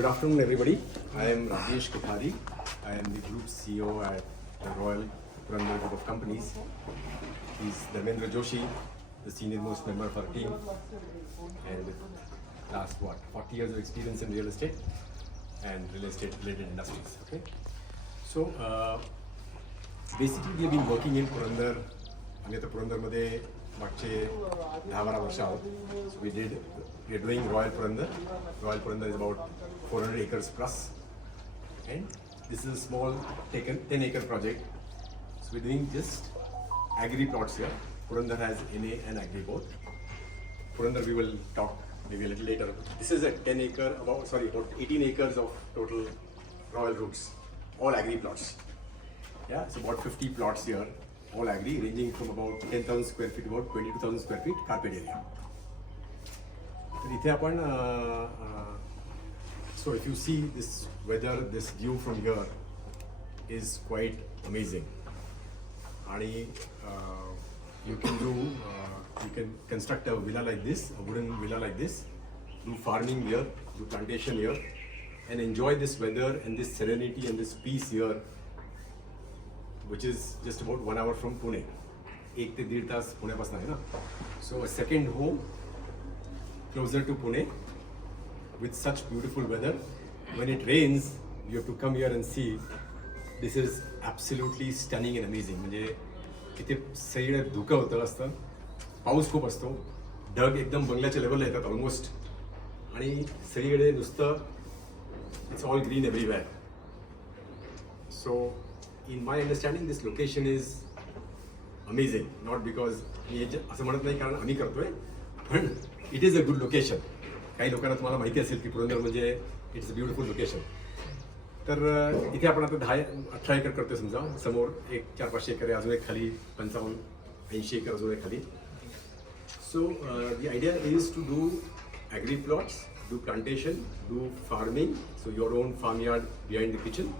Good afternoon, everybody. I am Rajesh Kothari. I am the Group CEO at the Royal Purandar Group of Companies. He's Dharmendra Joshi, the senior most member of our team, and with last 40 years of experience in real estate and real estate related industries. Okay, so basically we have been working in Purandar. आम्ही आता पुरंदरमध्ये मागचे 10-12 वर्ष आहोत. So we are doing Royal Purandar. Royal Purandar is about 400 acres plus, and this is a small 10-acre project. So we're doing just agri plots here. Purandar has NA and agri both. Purandar we will talk maybe a little later. This is a 10-acre, about 18 acres of total Royal Roots, all agri plots. Yeah, so about 50 plots here, all agri, ranging from about 10,000 square feet to about 22,000 square feet carpet area. तर इथे आपण so if you see this weather, this view from here is quite amazing. आणि you can construct a villa like this, a wooden villa like this, do farming here, do plantation here, and enjoy this weather and this serenity and this peace here, which is just about 1 hour from Pune. 1 ते 1.5 तास पुण्यापासून आहे ना. So a second home closer to Pune with such beautiful weather. When it rains, you have to come here and see. This is absolutely stunning and amazing. म्हणजे इथे सगळीकडे धुकं होतं असतं, पाऊस खूप असतो, ढग एकदम बंगल्याच्या लेवलला येतात ऑलमोस्ट, आणि सगळीकडे नुसतं it's all green everywhere. So in my understanding this location is amazing. Not because मी असं म्हणत नाही कारण आम्ही करतोय, पण it is a good location. काही लोकांना तुम्हाला माहिती असेल की पुरंदर म्हणजे इट्स अ ब्युटिफुल लोकेशन. तर इथे आपण आता 18 एकर करतोय समजा. समोर एक 400-500 एकर आहे, अजून एक खाली 55-80 एकर अजून एक खाली. So the idea is to do agri plots, do plantation, do farming. So your own farm yard behind the kitchen.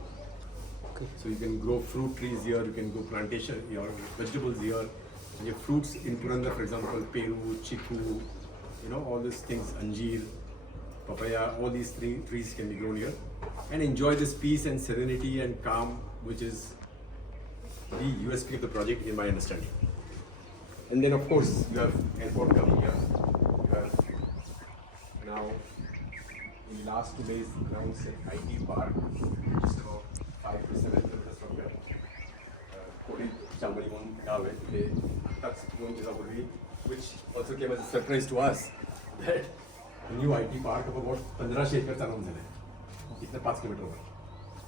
So you can grow fruit trees here, you can go plantation, your vegetables here. You have fruits in Purandar, for example, peru, chiku, all these things, anjeer, papaya, all these trees can be grown here. And enjoy this peace and serenity and calm, which is the USP of the project in my understanding. And then of course, you have airport coming here. You have now, in the last 2 days, announced an IT park, just about 5 to 7 kilometers from here. Kodi Chambali म्हणून गाव आहे तिथे आत्ताच 2 दिवसापूर्वी, which also came as a surprise to us that a new IT park of about 1500 एकरचा announce झाला आहे इथनं 5 किलोमीटरवर,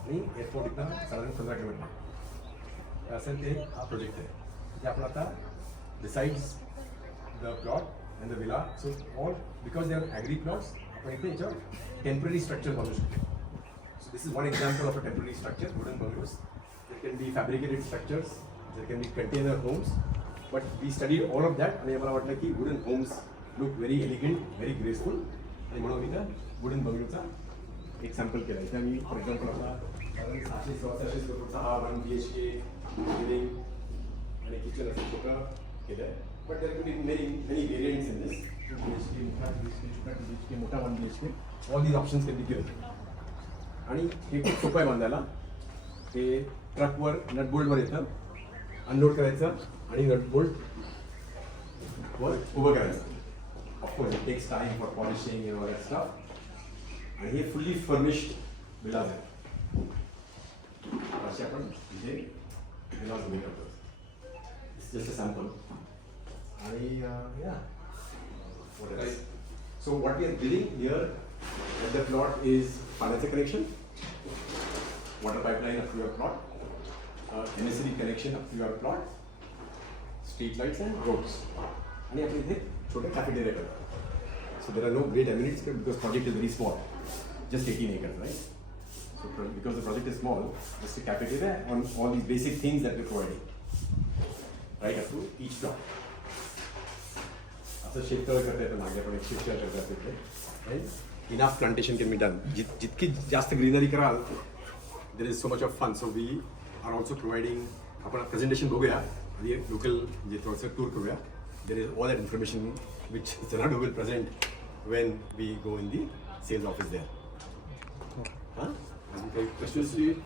आणि एअरपोर्ट इथनं साधारण 15 किलोमीटर. असं ते हा प्रोजेक्ट आहे. जे आपण आता decides the plot and the villa. So all because they are agri plots, आपण इथे याच्यावर टेम्पररी स्ट्रक्चर बांधू शकतो. So this is one example of a temporary structure, wooden bungalows. There can be fabricated structures, there can be container homes, but we studied all of that, आणि आम्हाला वाटलं की wooden homes look very elegant, very graceful, आणि म्हणून मी wooden bungalow एक sample केला. इथे me for example आपला 600-700 स्क्वेअर फूटचा हा 1 BHK बिल्डिंग आणि किचन असं छोटं केलं आहे. But there can be many variants in this. 2 BHK, मोठा 2 BHK, छोटा 2 BHK, मोठा 1 BHK. All these options can be given. आणि हे खूप सोपं आहे बांधायला. हे ट्रकवर नटबोल्टवर येतं, अनलोड करायचं आणि नटबोल्ट वर उभं करायचं. Of course it takes time for polishing and all that stuff. आणि हे फुल्ली फर्निश्ड विलाज आहे. असे आपण इथे विलाज उभे करतो. Just a sample. आणि या so what we are building here at the plot is financial connection, water pipeline up to your plot, MSCB connection up to your plot, street lights and roads. आणि आपण इथे छोटे cafeteria करतो. So there are no great amenities because project is very small, just 18 acres, right? So because the project is small, just a cafeteria on all these basic things that we're providing, right up to each plot. असं शेततळ करता येतं, मागे पण एक शेततळ करता येते, right? Enough plantation can be done. जितकी जास्त ग्रीनरी कराल, there is so much of fun. So we are also providing. आपण प्रेझेंटेशन बघूया आधी लोकल जे थोडंसं टूर करूया. There is all that information which Zanadu will present when we go in the sales office there. ते कशाची